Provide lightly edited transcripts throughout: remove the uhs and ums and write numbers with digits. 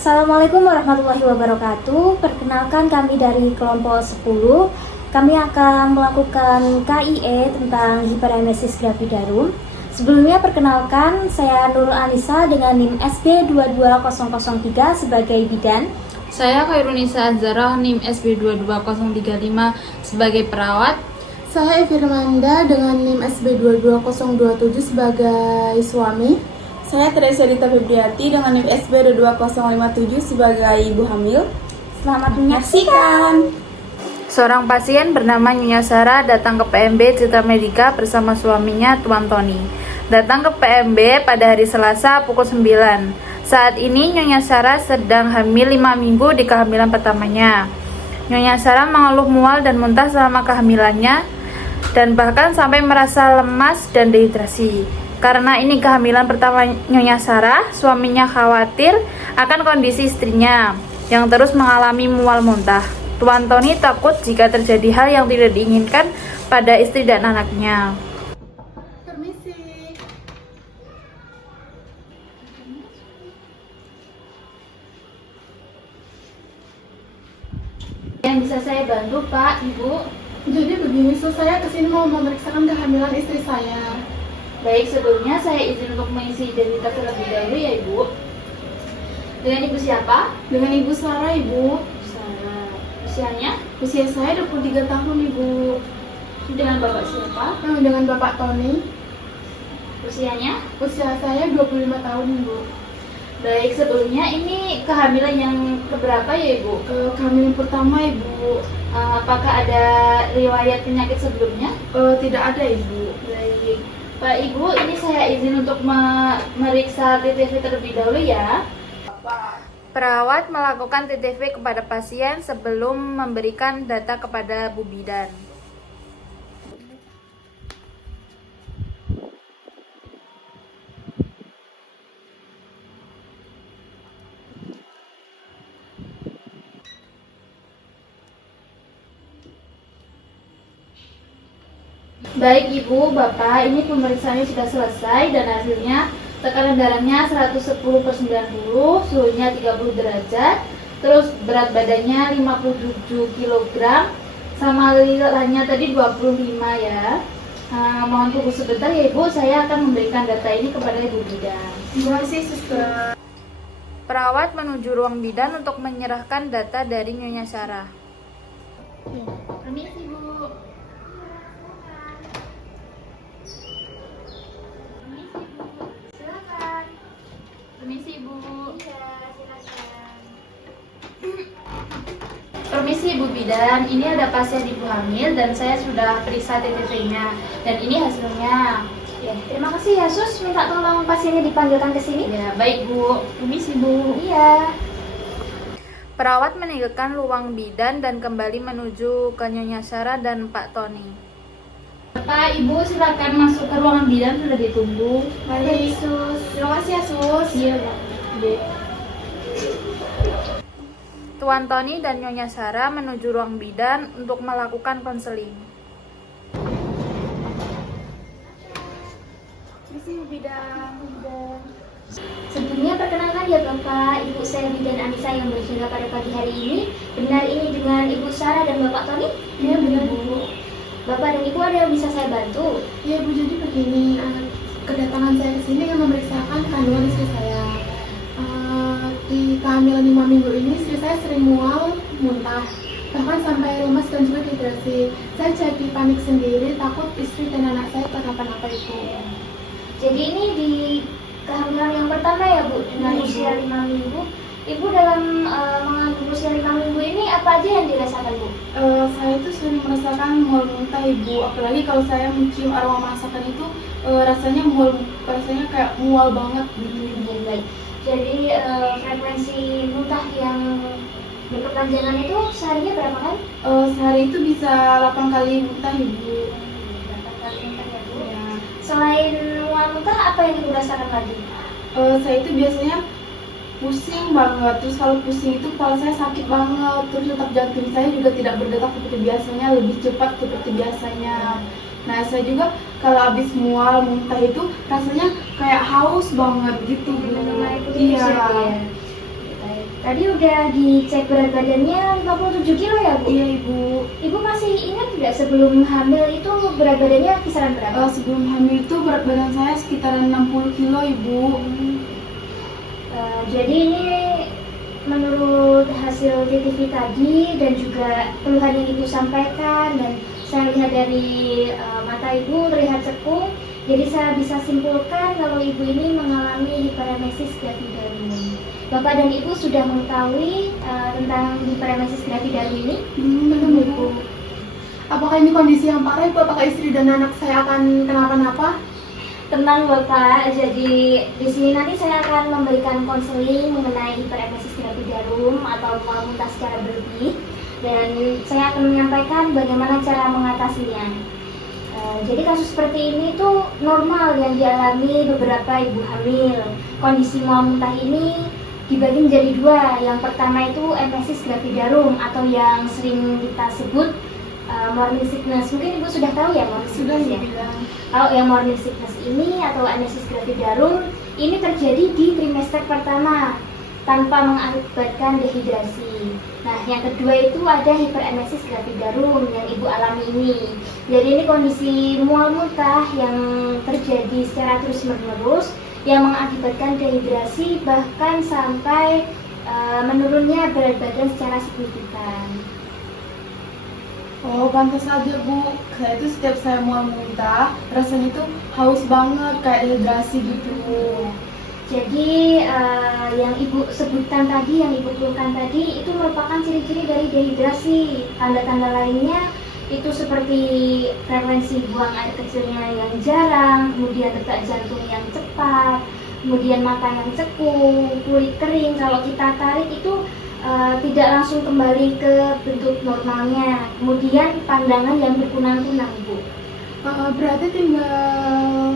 Assalamualaikum warahmatullahi wabarakatuh. Perkenalkan, kami dari kelompok 10. Kami akan melakukan KIE tentang hiperemesis gravidarum. Sebelumnya perkenalkan, saya Nurul Anissa dengan NIM SB 22003 sebagai bidan. Saya Khairunisa Azharah, NIM SB 22035 sebagai perawat. Saya Firmanda dengan NIM SB 22027 sebagai suami. Saya Teresa Dita Febriati dengan NIM SB 22057 sebagai ibu hamil. Selamat menyaksikan. Seorang pasien bernama Nyonya Sarah datang ke PMB Citra Medika bersama suaminya Tuan Tony. Datang ke PMB pada hari Selasa pukul 9. Saat ini Nyonya Sarah sedang hamil 5 minggu di kehamilan pertamanya. Nyonya Sarah mengeluh mual dan muntah selama kehamilannya dan bahkan sampai merasa lemas dan dehidrasi. Karena ini kehamilan pertama Nyonya Sarah, suaminya khawatir akan kondisi istrinya yang terus mengalami mual muntah. Tuan Tony takut jika terjadi hal yang tidak diinginkan pada istri dan anaknya. Permisi. Yang bisa saya bantu, Pak, Ibu? Jadi begini, saya kesini mau memeriksakan kehamilan istri saya. Baik, sebelumnya saya izin untuk mengisi identitas terlebih dahulu ya, Ibu. Dengan Ibu siapa? Dengan Ibu Sarah, Ibu. Sarah. Usianya? Usia saya 23 tahun, Ibu. Dengan Bapak siapa? Dengan Bapak Tony. Usianya? Usia saya 25 tahun, Ibu. Baik, sebelumnya ini kehamilan yang keberapa ya, Ibu? Kehamilan pertama, Ibu. Apakah ada riwayat penyakit sebelumnya? Tidak ada, Ibu. Baik. Pak Ibu, ini saya izin untuk memeriksa TTV terlebih dahulu ya. Perawat melakukan TTV kepada pasien sebelum memberikan data kepada Bu Bidan. Baik Ibu, Bapak, ini pemeriksaannya sudah selesai dan hasilnya tekanan darahnya 110/90, suhunya 30 derajat, terus berat badannya 57 kg, sama lilahnya tadi 25 ya. Mohon tunggu sebentar ya Ibu, saya akan memberikan data ini kepada Ibu Bidan. Terima kasih, Suster. Perawat menuju ruang bidan untuk menyerahkan data dari Nyonya Sarah. Permisi, Bu. Permisi Ibu. Iya, silakan. Permisi Ibu Bidan, ini ada pasien ibu hamil dan saya sudah periksa TTV-nya dan ini hasilnya. Ya, terima kasih ya Sus, minta tolong pasiennya dipanggilkan ke sini. Ya, baik Bu. Permisi Bu. Iya. Perawat meninggalkan ruang bidan dan kembali menuju ke Nyonya Sarah dan Pak Tony. Pak, Ibu silakan masuk ke ruangan bidan, sudah ditunggu. Baik, Sus. Terima kasih ya, Sus. Iya, Pak. Tuan Tony dan Nyonya Sarah menuju ruang bidan untuk melakukan konseling. Permisi, Bu Bidan. Sebelumnya perkenalkan ya Bapak, Ibu saya Bidan Anissa yang berjaga pada pagi hari ini. Benar ini dengan Ibu Sarah dan Bapak Tony? Iya, benar, Bu. Bapak dan Ibu ada yang bisa saya bantu? Iya, Bu, jadi begini, kedatangan saya ke sini ingin memeriksakan kandungan istri saya. Di kehamilan 5 minggu ini istri saya sering mual, muntah, bahkan sampai lemas dan juga dehidrasi. Saya jadi panik sendiri, takut istri dan anak saya kenapa-napa, Ibu. Jadi ini di kehamilan yang pertama ya Bu, dengan usia 5 minggu. Ibu dalam mengandung usia 5 minggu ini apa aja yang dirasakan Bu? Saya itu sering merasakan mual muntah, Ibu. Apalagi kalau saya mencium aroma masakan itu rasanya kayak mual banget gitu, Ibu. Baik. Jadi frekuensi muntah yang berkepanjangan itu seharinya berapa kali? Sehari itu bisa 8 kali muntah, Ibu. Berapa kali muntah ya Bu? Ya. Selain mual muntah, apa yang Ibu rasakan lagi? Saya itu biasanya pusing banget, terus kalau pusing itu kepala saya sakit banget, terus detak jantung saya juga tidak berdetak seperti biasanya, lebih cepat seperti biasanya. Nah, saya juga kalau habis mual muntah itu rasanya kayak haus banget gitu. Minum air putih Iya. ya. Baik. Tadi udah dicek berat badannya 57 kilo ya Bu? Iya Ibu. Ibu masih ingat tidak sebelum hamil itu berat badannya kisaran berapa? Sebelum hamil itu berat badan saya sekitaran 60 kilo Ibu. Jadi ini menurut hasil TTV tadi dan juga keluhan yang Ibu sampaikan, dan saya lihat dari mata Ibu terlihat cekung, jadi saya bisa simpulkan kalau Ibu ini mengalami hiperemesis gravidarum. Bapak dan Ibu sudah mengetahui tentang hiperemesis gravidarum ini? Belum Ibu. Apakah ini kondisi yang parah Ibu? Apakah istri dan anak saya akan kenapa-napa? Tenang Bapak, jadi di sini nanti saya akan memberikan konseling mengenai hiperemesis gravidarum atau mual muntah secara berlebih, dan saya akan menyampaikan bagaimana cara mengatasinya. Jadi kasus seperti ini tuh normal yang dialami beberapa ibu hamil. Kondisi mual muntah ini dibagi menjadi dua. Yang pertama itu emesis gravidarum atau yang sering kita sebut morning sickness. Mungkin Ibu sudah tahu ya morning Sudah sickness ya? dibilang. Kalau yang morning sickness ini atau emesis gravidarum ini terjadi di trimester pertama tanpa mengakibatkan dehidrasi. Nah, yang kedua itu ada hiperemesis gravidarum yang Ibu alami ini. Jadi ini kondisi mual muntah yang terjadi secara terus-menerus yang mengakibatkan dehidrasi bahkan sampai menurunnya berat badan secara signifikan. Oh, pantas saja Bu. Saya itu setiap saya mual muntah, rasanya itu haus banget, kayak dehidrasi gitu. Jadi yang Ibu sebutkan tadi, yang Ibu keluhkan tadi itu merupakan ciri-ciri dari dehidrasi. Tanda-tanda lainnya itu seperti frekuensi buang air kecilnya yang jarang, kemudian detak jantung yang cepat, kemudian mata yang cekung, kulit kering. Kalau kita tarik itu tidak langsung kembali ke bentuk normalnya. Kemudian pandangan yang berkunang-kunang, Bu. Berarti tinggal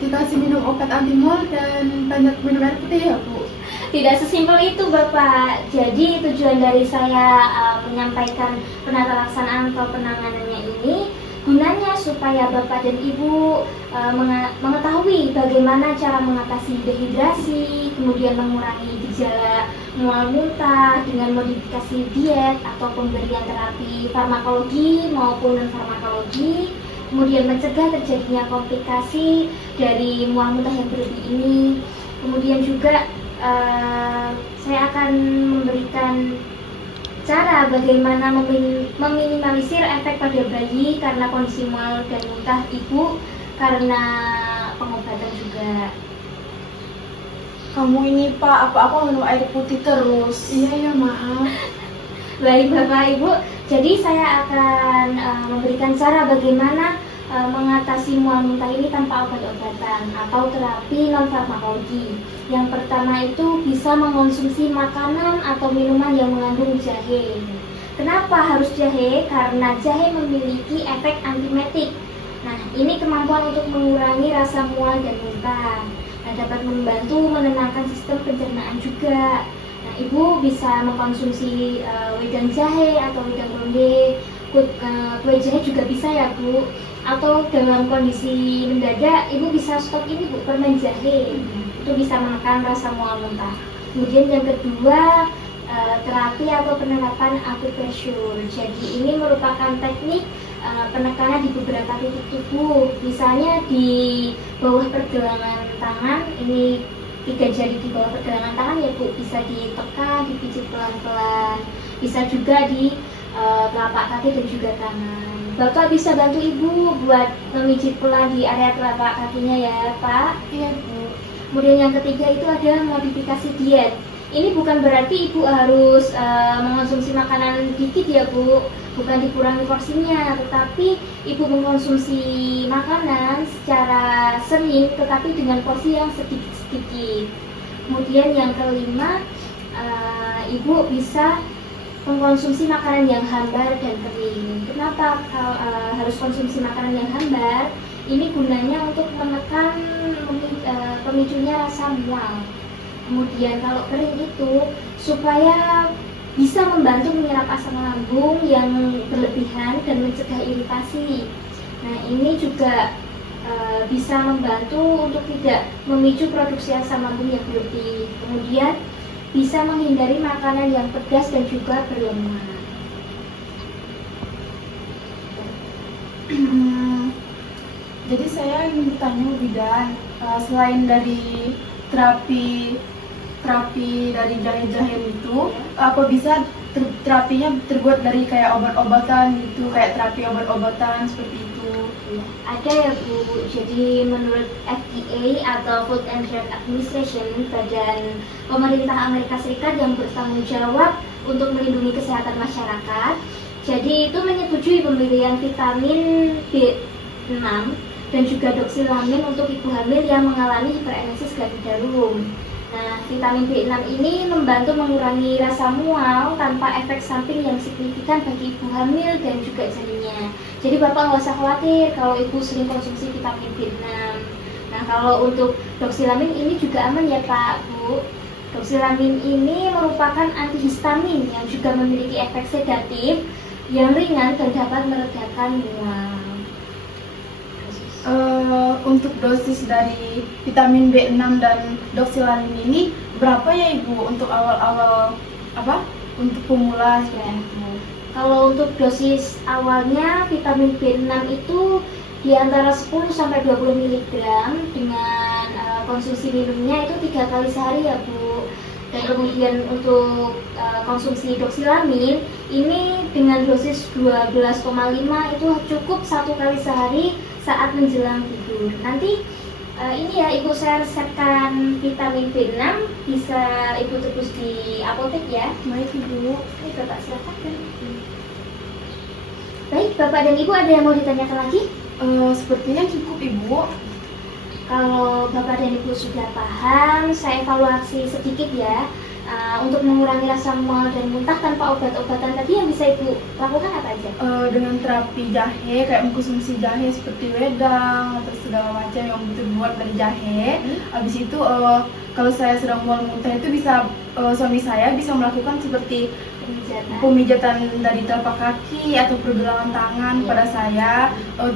dikasih minum obat anti mual dan banyak minum air putih ya Bu? Tidak sesimpel itu Bapak. Jadi tujuan dari saya menyampaikan penata laksanaan atau penanganannya ini gunanya supaya Bapak dan Ibu mengetahui bagaimana cara mengatasi dehidrasi, kemudian mengurangi gejala mual muntah dengan modifikasi diet atau pemberian terapi farmakologi maupun non farmakologi, kemudian mencegah terjadinya komplikasi dari mual muntah yang berlebih ini. Kemudian juga saya akan memberikan cara bagaimana meminimalisir efek pada bayi karena kondisi mual dan muntah ibu karena pengobatan juga. Kamu ini Pak, apa-apa minum air putih terus. Iya ya, maaf. Baik Bapak Ibu, jadi saya akan memberikan cara bagaimana mengatasi mual muntah ini tanpa obat-obatan atau terapi non farmakologi. Yang pertama itu bisa mengonsumsi makanan atau minuman yang mengandung jahe. Kenapa harus jahe? Karena jahe memiliki efek antiemetik. Nah, ini kemampuan untuk mengurangi rasa mual dan muntah. Nah, dapat membantu menenangkan sistem pencernaan juga. Nah, Ibu bisa mengkonsumsi wedang jahe atau wedang ronde. Kue jahe juga bisa ya Bu. Atau dalam kondisi mendadak Ibu bisa stok ini Bu, permen jahe. Itu bisa menekan rasa mual muntah. Kemudian yang kedua, terapi atau penerapan akupressure. Jadi ini merupakan teknik penekanan di beberapa titik tubuh. Misalnya di bawah pergelangan tangan, ini 3 jari di bawah pergelangan tangan ya Bu, bisa ditekan, dipijit pelan-pelan. Bisa juga di telapak kaki dan juga tangan. Bapak bisa bantu Ibu buat memijit pelan di area telapak kakinya ya Pak. Iya Bu. Kemudian yang ketiga itu ada modifikasi diet. Ini bukan berarti Ibu harus mengonsumsi makanan dikit ya Bu, bukan dikurangi porsinya, tetapi Ibu mengonsumsi makanan secara sering tetapi dengan porsi yang sedikit-sedikit. Kemudian yang kelima, Ibu bisa mengkonsumsi makanan yang hambar dan kering. Kenapa harus konsumsi makanan yang hambar? Ini gunanya untuk menekan pemicunya rasa mual. Kemudian kalau kering itu supaya bisa membantu menyerap asam lambung yang berlebihan dan mencegah iritasi. Nah, ini juga bisa membantu untuk tidak memicu produksi asam lambung yang berlebih. Kemudian bisa menghindari makanan yang pedas dan juga berlemak. Jadi saya ingin bertanya Bu Bidan, selain dari terapi dari jahe-jahe itu, apa bisa terapinya terbuat dari kayak obat-obatan gitu, kayak terapi obat-obatan seperti itu? Ada ya Bu, jadi menurut FDA atau Food and Drug Administration, badan pemerintah Amerika Serikat yang bertanggung jawab untuk melindungi kesehatan masyarakat, jadi itu menyetujui pemberian vitamin B6 dan juga doxilamin untuk ibu hamil yang mengalami hiperemesis gravidarum. Nah, vitamin B6 ini membantu mengurangi rasa mual tanpa efek samping yang signifikan bagi ibu hamil dan juga janinnya. Jadi Bapak nggak usah khawatir kalau ibu sering konsumsi vitamin B6. Nah, kalau untuk doxilamin ini juga aman ya Pak, Bu. Doxilamin ini merupakan antihistamin yang juga memiliki efek sedatif yang ringan dan dapat meredakan mual. Untuk dosis dari vitamin B6 dan doxilamin ini berapa ya Ibu untuk awal-awal untuk pemula seperti itu? Kalau untuk dosis awalnya vitamin B6 itu di antara 10 sampai 20 mg dengan konsumsi minumnya itu 3 kali sehari ya Bu. Dan kemudian untuk konsumsi doxilamin ini dengan dosis 12,5 itu cukup 1 kali sehari saat menjelang tidur. Nanti ini ya Ibu, saya resepkan vitamin B6, bisa Ibu tebus di apotek ya. Baik Ibu. Ini Bapak silakan. Baik, Bapak dan Ibu ada yang mau ditanyakan lagi? Sepertinya cukup Ibu. Kalau Bapak dan Ibu sudah paham, saya evaluasi sedikit ya. Untuk mengurangi rasa mual dan muntah tanpa obat-obatan tadi yang bisa Ibu lakukan apa aja? Dengan terapi jahe, kayak mengkonsumsi jahe seperti wedang atau segala macam yang dibuat dari jahe. Habis itu kalau saya sedang mual muntah itu bisa suami saya bisa melakukan seperti pemijatan dari telapak kaki atau pergelangan tangan pada saya.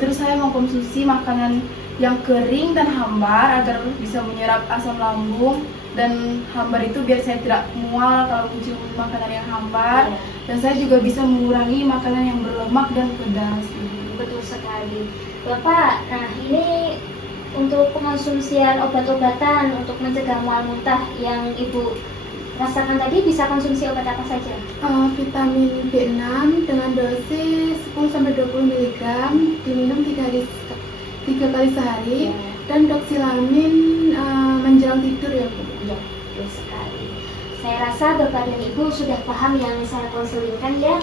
Terus saya mengkonsumsi makanan yang kering dan hambar agar bisa menyerap asam lambung dan hambar itu biar saya tidak mual kalau mencium makanan yang hambar. Dan saya juga bisa mengurangi makanan yang berlemak dan pedas. Betul sekali Bapak. Nah, ini untuk pengonsumsian obat-obatan untuk mencegah mual muntah yang Ibu rasakan tadi, bisa konsumsi obat apa saja? Vitamin B6 dengan dosis 10-20 mg diminum 3 kali sehari, dan doxilamin menjelang tidur ya Bu. Iya, betul sekali. Saya rasa Bapak dan Ibu sudah paham yang saya konselingkan ya.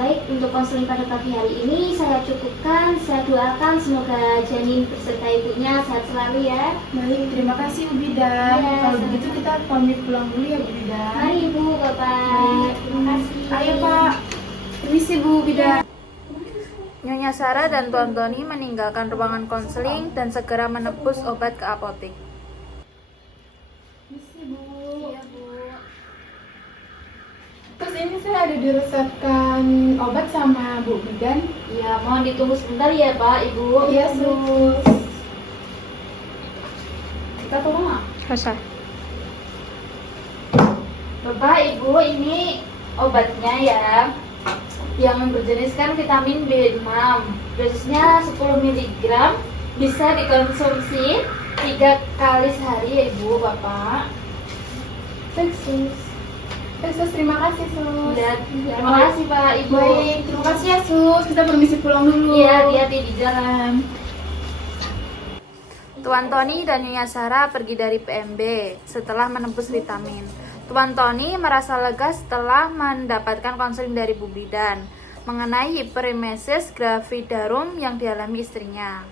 Baik, untuk konseling pada pagi hari ini saya cukupkan. Saya doakan semoga janin beserta ibunya sehat selalu ya. Baik, terima kasih Bu Bidan. Ya, Kalau begitu kita pamit pulang dulu ya Bu Bidan. Mari Ibu, Bapak. Terima kasih. Ayo Pak. Permisi Bu Bidan. Nyonya Sarah dan Tuan Tony meninggalkan ruangan konseling dan segera menebus obat ke apotek. Permisi Bu. Iya Bu. Terus ini saya ada diresepkan obat sama Bu Bidan. Ya, mohon ditunggu sebentar ya Pak, Ibu. Iya Sus. Kita tolong nggak? Rasa. Bapak, Ibu, ini obatnya ya, yang berjeniskan vitamin B6. Dosisnya 10 mg, bisa dikonsumsi 3 kali sehari ya Ibu, Bapak. Sus. Sus, terima kasih Sus. Ya, terima kasih Pak, Ibu. Baik, terima kasih ya Sus. Kita permisi pulang dulu. Iya, hati-hati di jalan. Tuan Tony dan Nyonya Sarah pergi dari PMB setelah menembus vitamin. Tuan Tony merasa lega setelah mendapatkan konseling dari Bu Bidan mengenai hiperemesis gravidarum yang dialami istrinya.